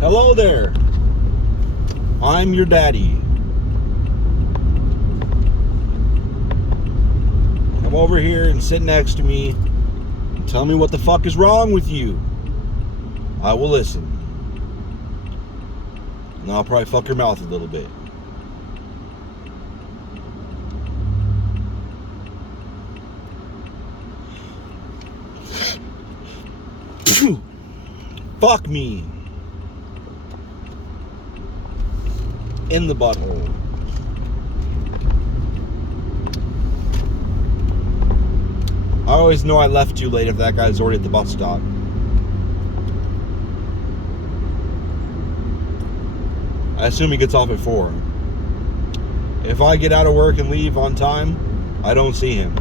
Hello there. I'm your daddy. Come over here and sit next to me and tell me what the fuck is wrong with you. I will listen. And I'll probably fuck your mouth a little bit. Fuck me. In the butthole. I always know I left too late if that guy's already at the bus stop. I assume he gets off at 4. If I get out of work and leave on time, I don't see him.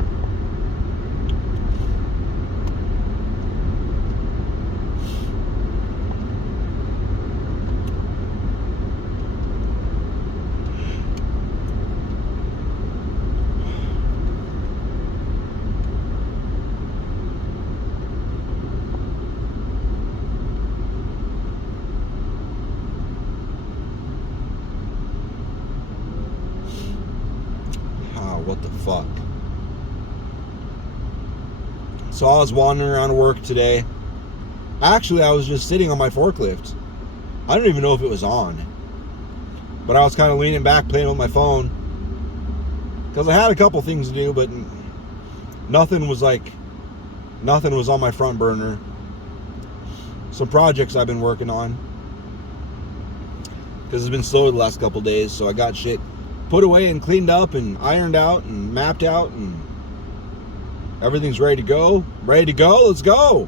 What the fuck? So I was wandering around work today. Actually, I was just sitting on my forklift. I don't even know if it was on. But I was kind of leaning back playing with my phone. Because I had a couple things to do, but nothing was on my front burner. Some projects I've been working on. Because it's been slow the last couple days, so I got shit put away and cleaned up and ironed out and mapped out, and everything's ready to go. Ready to go? Let's go!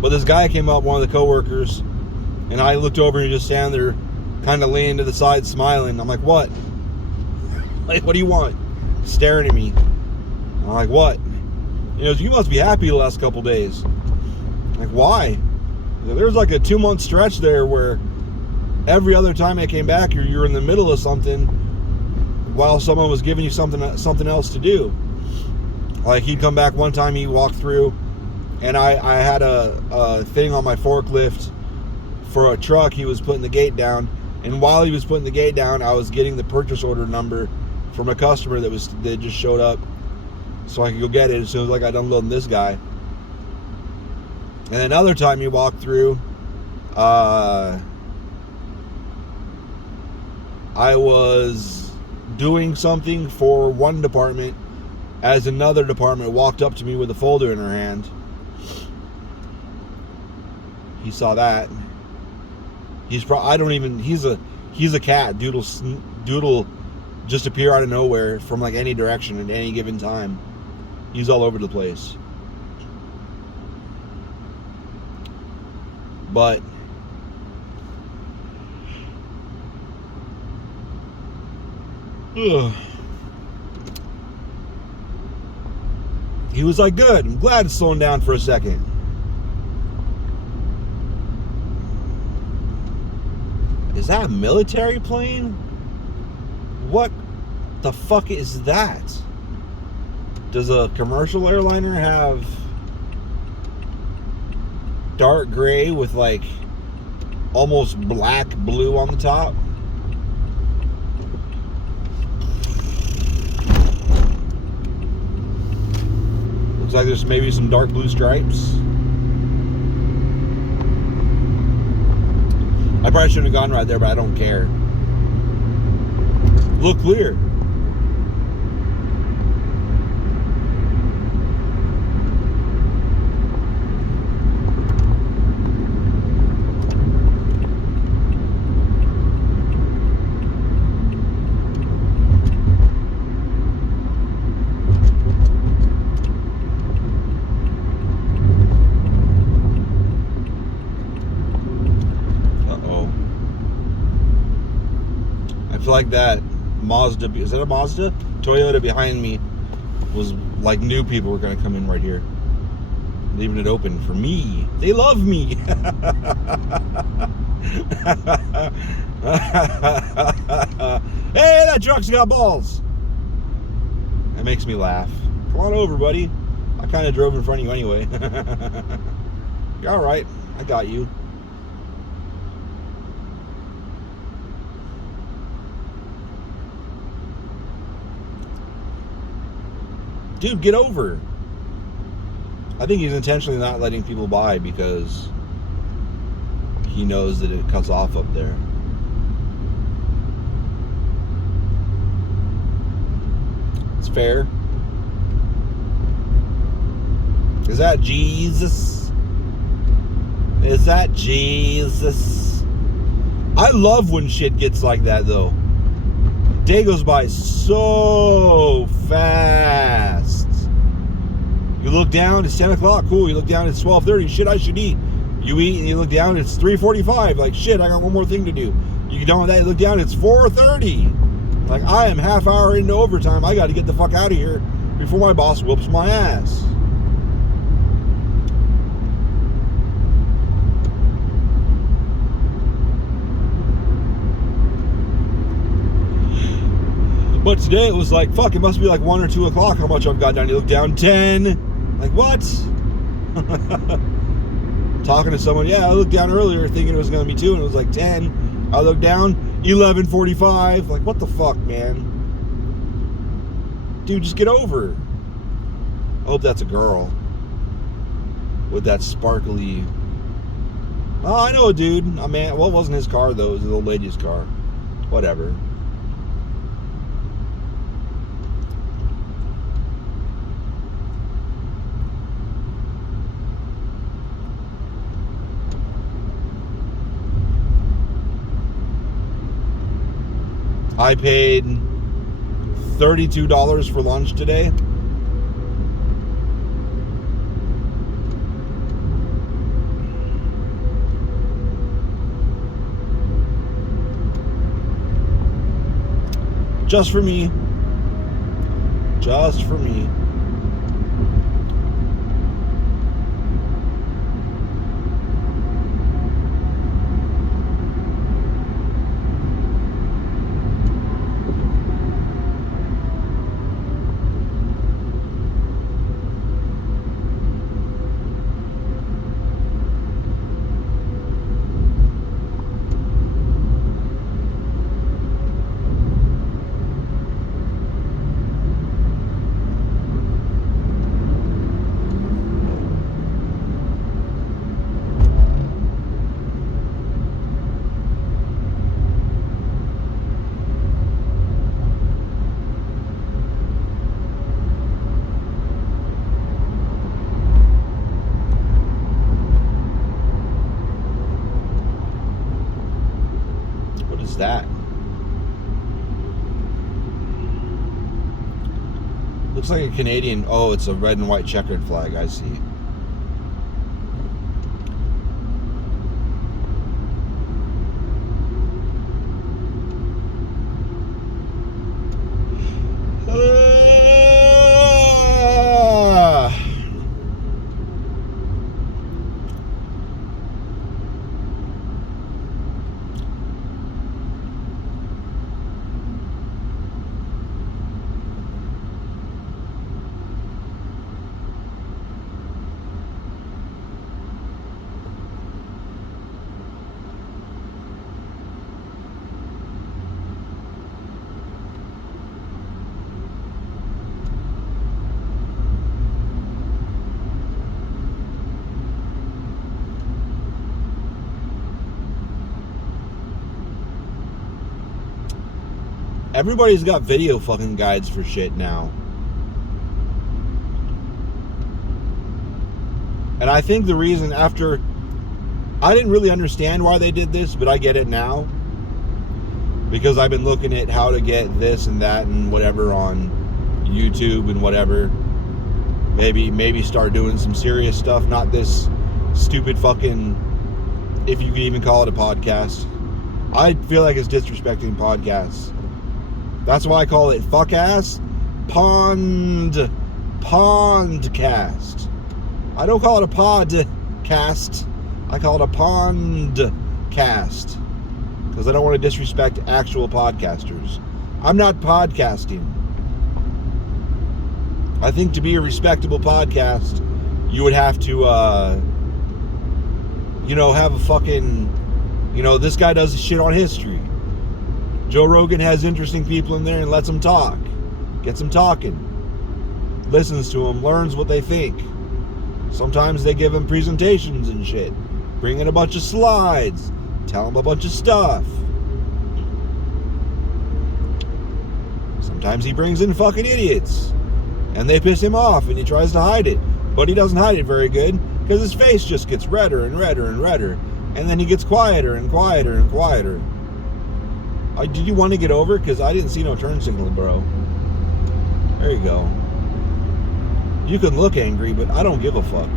But this guy came up, one of the coworkers, and I looked over and he just standing there, kind of laying to the side, smiling. I'm like, what? Like, what do you want? Staring at me. I'm like, what? He goes, you must be happy the last couple days. I'm like, why? There was like a 2-month stretch there where every other time I came back, you're in the middle of something while someone was giving you something else to do. Like, he'd come back one time, he walked through, and I had a thing on my forklift for a truck. He was putting the gate down, and while he was putting the gate down, I was getting the purchase order number from a customer that just showed up, so I could go get it as soon as I got done unloading this guy. And another time he walked through, I was doing something for one department as another department walked up to me with a folder in her hand. He saw that. He's a cat. Doodle just appear out of nowhere from like any direction at any given time. He's all over the place. But he was like, good, I'm glad it's slowing down for a second. Is that a military plane? What the fuck is that? Does a commercial airliner have dark gray with like almost black blue on the top? Looks like there's maybe some dark blue stripes. I probably shouldn't have gone right there, but I don't care. Look clear. Like that Mazda, is that a Mazda? Toyota behind me was like knew people were going to come in right here, leaving it open for me. They love me. that truck's got balls. That makes me laugh. Come on over, buddy. I kind of drove in front of you anyway. You're all right. I got you. Dude, get over. I think he's intentionally not letting people by because he knows that it cuts off up there. It's fair. Is that Jesus? Is that Jesus? I love when shit gets like that, though. Day goes by so fast. You look down, it's 10 o'clock. Cool. You look down, it's 12:30. Shit, I should eat. You eat and you look down, it's 3:45. Like, shit, I got one more thing to do. You get done with that, you look down, it's 4:30. Like, I am half hour into overtime. I got to get the fuck out of here before my boss whoops my ass. But today it was like, fuck, it must be like 1 or 2 o'clock how much I've got done. You look down, 10. Like, what? Talking to someone, yeah, I looked down earlier thinking it was going to be 2 and it was like 10. I looked down, 11:45. Like, what the fuck, man? Dude, just get over. I hope that's a girl. With that sparkly... Oh, I know a dude. A man. Well, it wasn't his car, though. It was the old lady's car. Whatever. I paid $32 for lunch today. Just for me. Just for me. That looks like a Canadian. Oh, it's a red and white checkered flag. I see. Everybody's got video fucking guides for shit now. And I think the reason after... I didn't really understand why they did this, but I get it now. Because I've been looking at how to get this and that and whatever on YouTube and whatever. Maybe start doing some serious stuff. Not this stupid fucking... if you can even call it a podcast. I feel like it's disrespecting podcasts. That's why I call it fuck ass pondcast. I don't call it a podcast. I call it a pondcast because I don't want to disrespect actual podcasters. I'm not podcasting. I think to be a respectable podcast, you would have to, have a fucking, this guy does shit on history. Joe Rogan has interesting people in there and lets them talk. Gets them talking. Listens to them, learns what they think. Sometimes they give him presentations and shit. Bring in a bunch of slides. Tell him a bunch of stuff. Sometimes he brings in fucking idiots. And they piss him off and he tries to hide it. But he doesn't hide it very good because his face just gets redder and redder and redder. And then he gets quieter and quieter and quieter. Did you want to get over? Because I didn't see no turn signal, bro. There you go. You can look angry, but I don't give a fuck.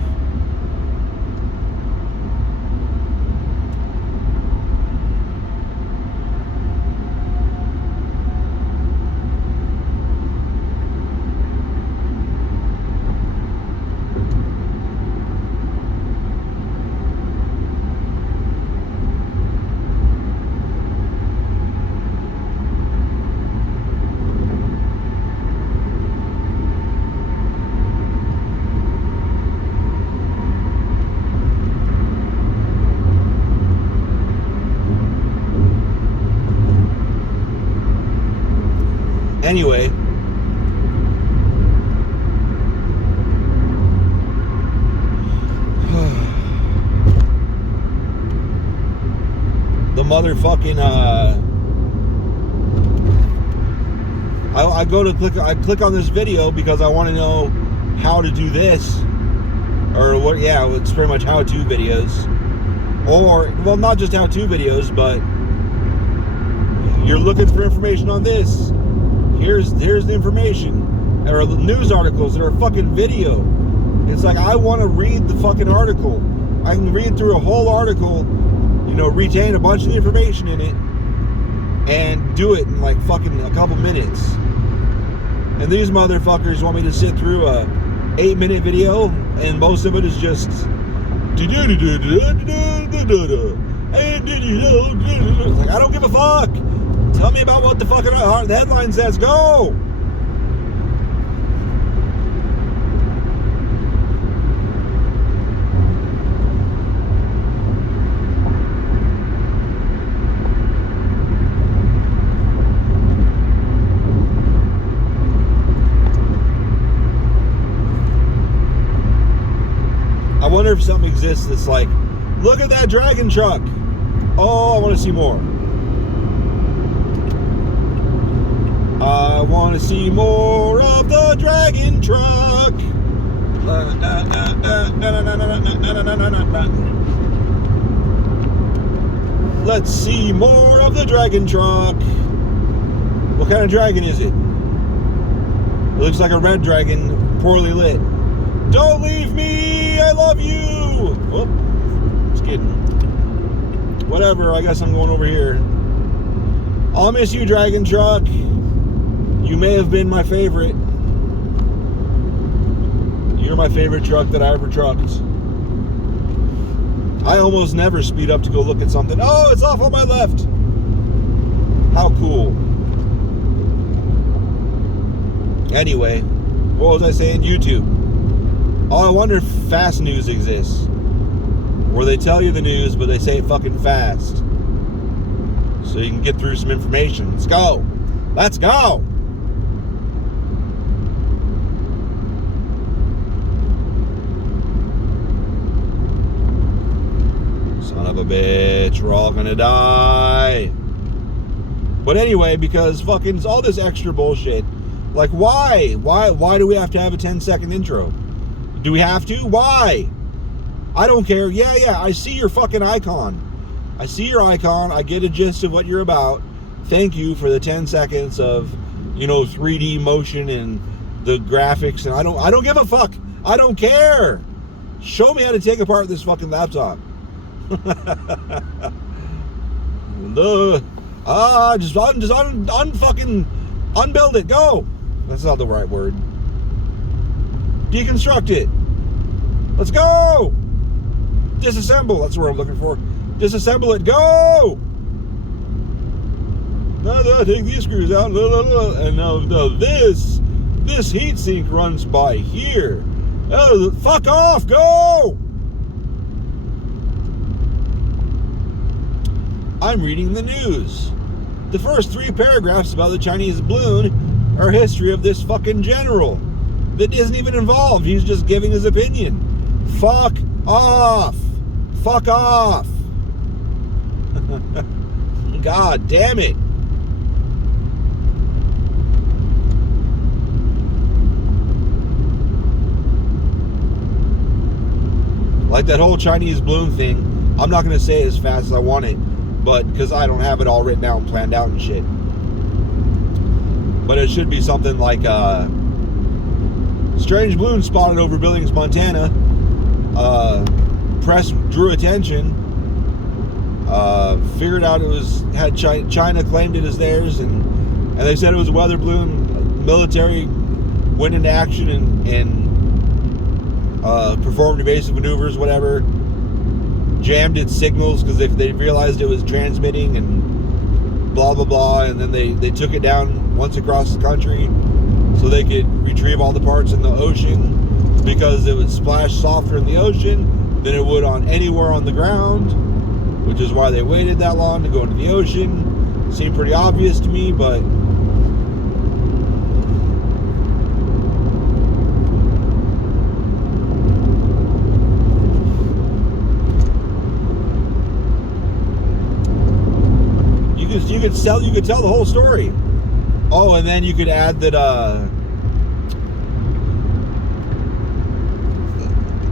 Anyway, the motherfucking I click on this video because I want to know how to do this, or what. Yeah, it's pretty much how-to videos, or well, not just how-to videos, but you're looking for information on this. Here's the information, or the news articles that are fucking video. It's like, I want to read the fucking article. I can read through a whole article, retain a bunch of the information in it, and do it in like fucking a couple minutes. And these motherfuckers want me to sit through a 8-minute video, and most of it is just like, I don't give a fuck. Tell me about what the fucking the headline says. Go! I wonder if something exists that's like, look at that dragon truck. Oh, I want to see more. I want to see more of the dragon truck. Let's see more of the dragon truck. What kind of dragon is it? It looks like a red dragon, poorly lit. Don't leave me, I love you. Whoop, just kidding. Whatever, I guess I'm going over here. I'll miss you, dragon truck. You may have been my favorite. You're my favorite truck that I ever trucked. I almost never speed up to go look at something. Oh, it's off on my left. How cool. Anyway, what was I saying? YouTube. Oh, I wonder if fast news exists. Where they tell you the news, but they say it fucking fast. So you can get through some information. Let's go. Let's go. Son of a bitch, we're all gonna die. But anyway, because fucking it's all this extra bullshit. Like, why? Why do we have to have a 10-second intro? Do we have to? Why? I don't care. Yeah, I see your fucking icon. I see your icon. I get a gist of what you're about. Thank you for the 10 seconds of, 3D motion and the graphics. And I don't give a fuck. I don't care. Show me how to take apart this fucking laptop. Unbuild it. Go. That's not the right word. Deconstruct it. Let's go. Disassemble. That's what I'm looking for. Disassemble it. Go. take these screws out, and now this heat sink runs by here. Oh, fuck off, go! I'm reading the news. The first 3 paragraphs about the Chinese balloon are history of this fucking general that isn't even involved. He's just giving his opinion. Fuck off. Fuck off. God damn it. Like that whole Chinese balloon thing, I'm not going to say it as fast as I want it, but because I don't have it all written out and planned out and shit. But it should be something like strange balloon spotted over Billings, Montana. Press drew attention. Figured out had China claimed it as theirs, and they said it was a weather balloon. Military went into action and performed evasive maneuvers, whatever. Jammed its signals because they realized it was transmitting and blah blah blah, and then they took it down once across the country so they could retrieve all the parts in the ocean, because it would splash softer in the ocean than it would on anywhere on the ground, which is why they waited that long to go into the ocean. Seemed pretty obvious to me, but you could tell the whole story. Oh, and then you could add that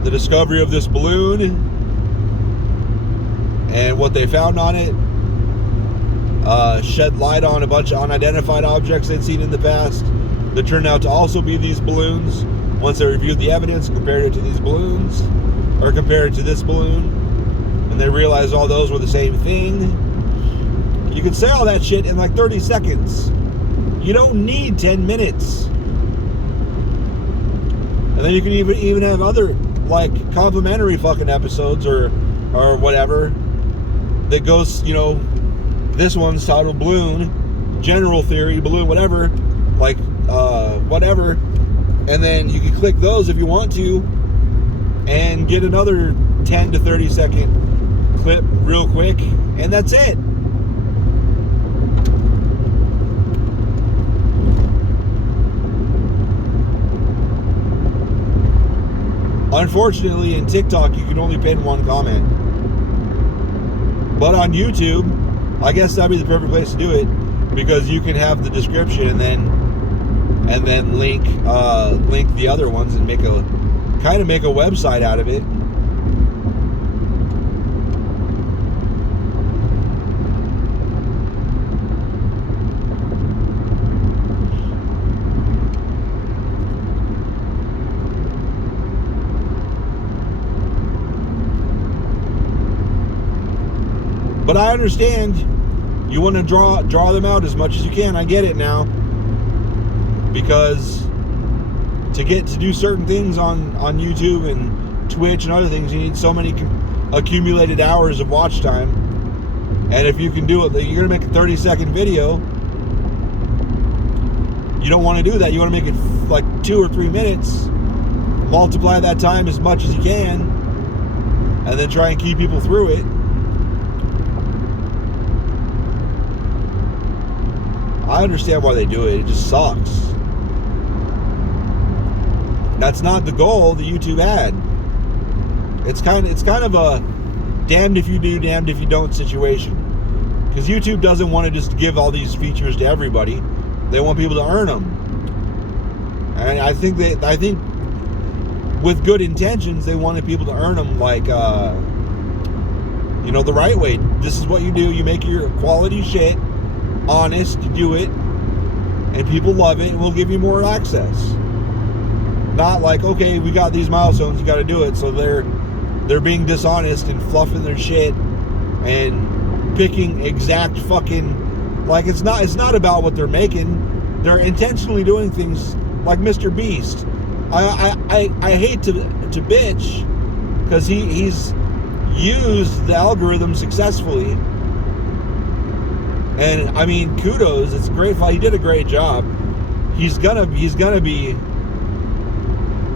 the discovery of this balloon and what they found on it shed light on a bunch of unidentified objects they'd seen in the past that turned out to also be these balloons. Once they reviewed the evidence and compared it to these balloons, or compared it to this balloon, and they realized all those were the same thing. You can say all that shit in like 30 seconds. You don't need 10 minutes. And then you can even have other like complimentary fucking episodes or whatever that goes, this one's titled Balloon, General Theory, Balloon, whatever, like whatever. And then you can click those if you want to and get another 10 to 30 second clip real quick, and that's it. Unfortunately, in TikTok, you can only pin one comment. But on YouTube, I guess that'd be the perfect place to do it, because you can have the description and then link the other ones and make a website out of it. But I understand you want to draw them out as much as you can. I get it now. Because to do certain things on YouTube and Twitch and other things, you need so many accumulated hours of watch time. And if you can do it, you're going to make a 30-second video. You don't want to do that. You want to make it like 2 or 3 minutes. Multiply that time as much as you can. And then try and keep people through it. I understand why they do it. It just sucks. That's not the goal that YouTube had. It's kind of a damned if you do, damned if you don't situation. Because YouTube doesn't want to just give all these features to everybody. They want people to earn them. And I think with good intentions, they wanted people to earn them, like the right way. This is what you do. You make your quality shit. Honest, you do it, and people love it, and we'll give you more access. Not like, okay, we got these milestones, you got to do it. So they're being dishonest and fluffing their shit and picking exact fucking, like, it's not about what they're making. They're intentionally doing things like Mr. Beast. I hate to bitch, because he's used the algorithm successfully. And I mean, kudos. It's great. He did a great job. He's gonna be.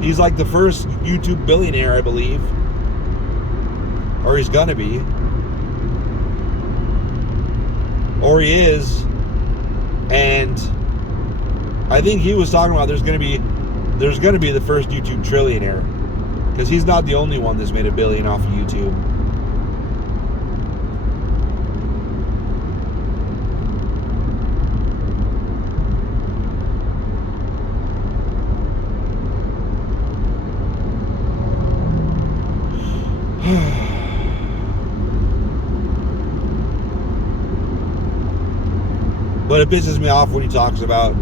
He's like the first YouTube billionaire, I believe, or he's gonna be, or he is. And I think he was talking about there's gonna be the first YouTube trillionaire, because he's not the only one that's made $1 billion off of YouTube. But it pisses me off when he talks about,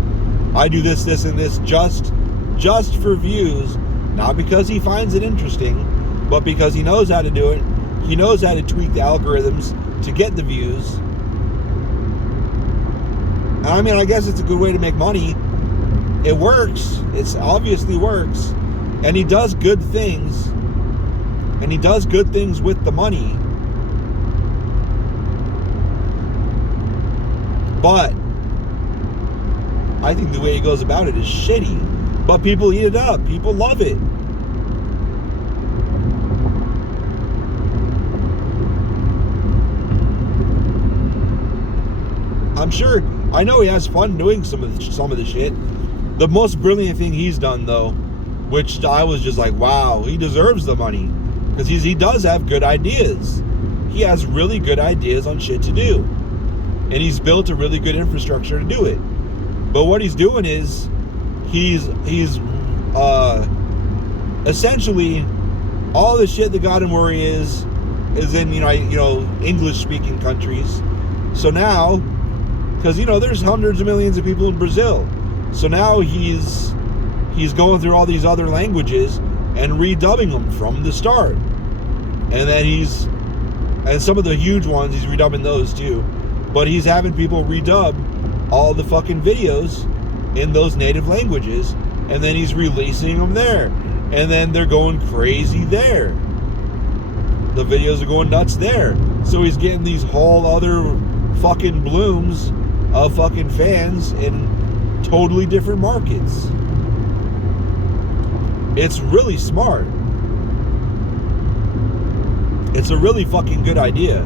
I do this, this, and this just for views, not because he finds it interesting, but because he knows how to do it. He knows how to tweak the algorithms to get the views. And I mean, I guess it's a good way to make money. It works. It obviously works. And he does good things. And he does good things with the money. But I think the way he goes about it is shitty. But people eat it up. People love it. I'm sure, I know he has fun doing some of the shit. The most brilliant thing he's done, though, which I was just like, wow, he deserves the money, because he does have good ideas. He has really good ideas on shit to do, and he's built a really good infrastructure to do it. But what he's doing is he's essentially all the shit that got him where he is in English speaking countries. So now, because there's hundreds of millions of people in Brazil, so now he's going through all these other languages and redubbing them from the start. And then and some of the huge ones, he's redubbing those too. But he's having people redub all the fucking videos in those native languages, and then he's releasing them there. And then they're going crazy there. The videos are going nuts there. So he's getting these whole other fucking blooms of fucking fans in totally different markets. It's really smart. It's a really fucking good idea.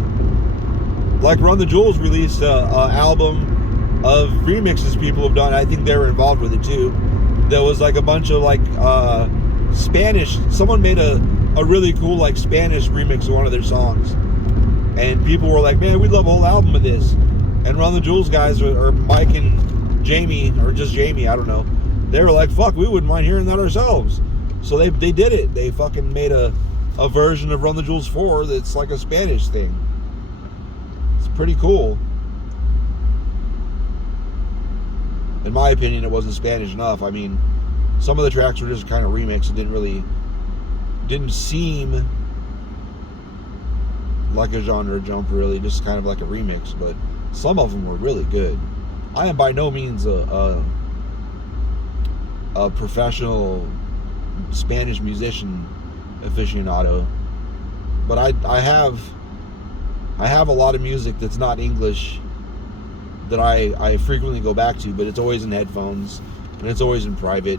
Like Run the Jewels released an album of remixes people have done. I think they were involved with it too. There was like a bunch of like Spanish. Someone made a really cool like Spanish remix of one of their songs, and people were like, "Man, we'd love a whole album of this." And Run the Jewels guys, or Mike and Jamie, or just Jamie, I don't know, they were like, "Fuck, we wouldn't mind hearing that ourselves." So they did it. They fucking made a version of Run the Jewels 4 that's like a Spanish thing. It's pretty cool. In my opinion, it wasn't Spanish enough. I mean, some of the tracks were just kind of remixed. It didn't seem like a genre jump, really, just kind of like a remix. But some of them were really good. I am by no means a professional Spanish musician aficionado, but I have a lot of music that's not English that I frequently go back to, but it's always in headphones and it's always in private.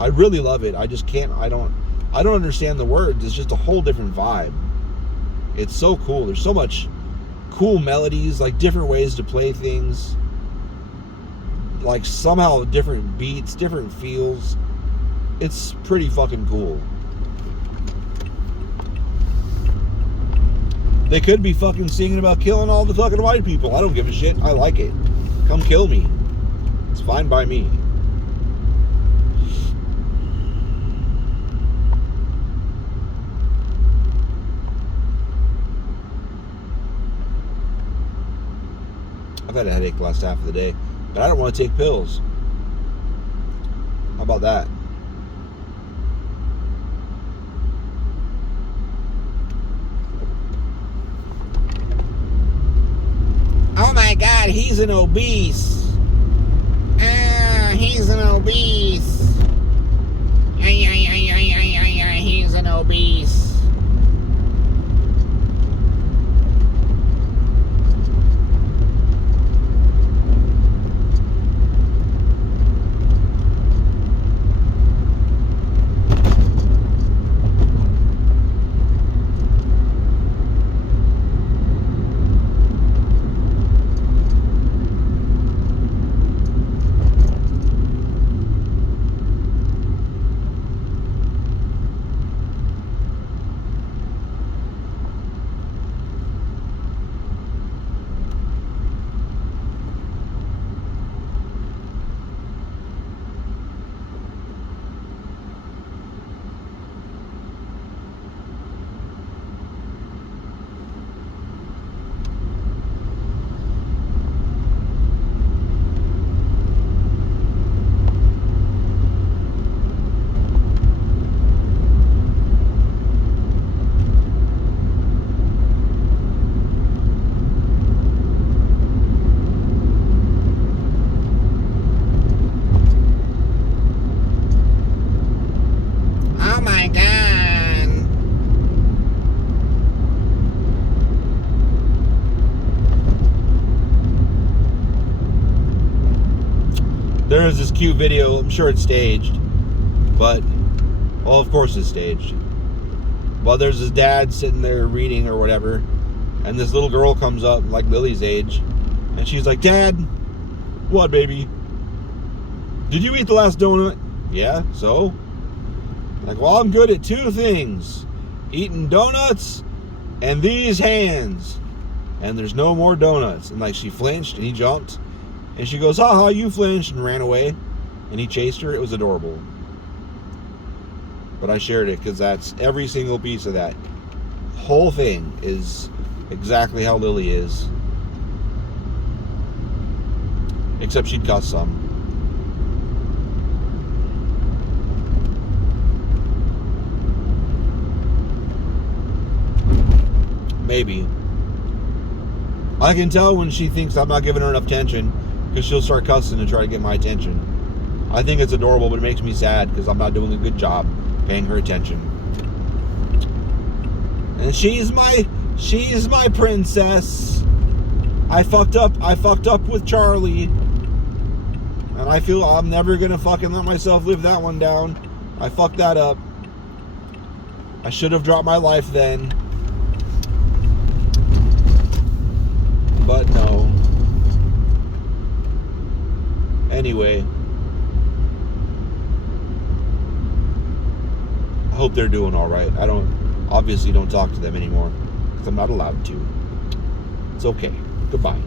I really love it. I just can't. I don't understand the words. It's just a whole different vibe. It's so cool. There's so much cool melodies, like different ways to play things, like somehow different beats, different feels. It's pretty fucking cool. They could be fucking singing about killing all the fucking white people. I don't give a shit. I like it. Come kill me. It's fine by me. I've had a headache the last half of the day, but I don't want to take pills. How about that? Oh my God, he's an obese. He's an obese. He's an obese. there is this cute video. I'm sure it's staged, but well, of course it's staged. Well, there's his dad sitting there reading or whatever, and this little girl comes up, like Lily's age, and she's like, "Dad, what, baby? Did you eat the last donut?" "Yeah, so?" Like, "Well, I'm good at two things: eating donuts and these hands. And there's no more donuts." And like, she flinched and he jumped, and she goes, "Haha, you flinched," and ran away. And he chased her. It was adorable. But I shared it because that's every single piece of that whole thing is exactly how Lily is. Except she'd cuss some. Maybe. I can tell when she thinks I'm not giving her enough attention, because she'll start cussing to try to get my attention. I think it's adorable, but it makes me sad because I'm not doing a good job paying her attention. And she's my princess. I fucked up with Charlie. And I feel I'm never gonna fucking let myself live that one down. I fucked that up. I should have dropped my life then. But no. Anyway, I hope they're doing all right. I obviously don't talk to them anymore because I'm not allowed to. It's okay. Goodbye.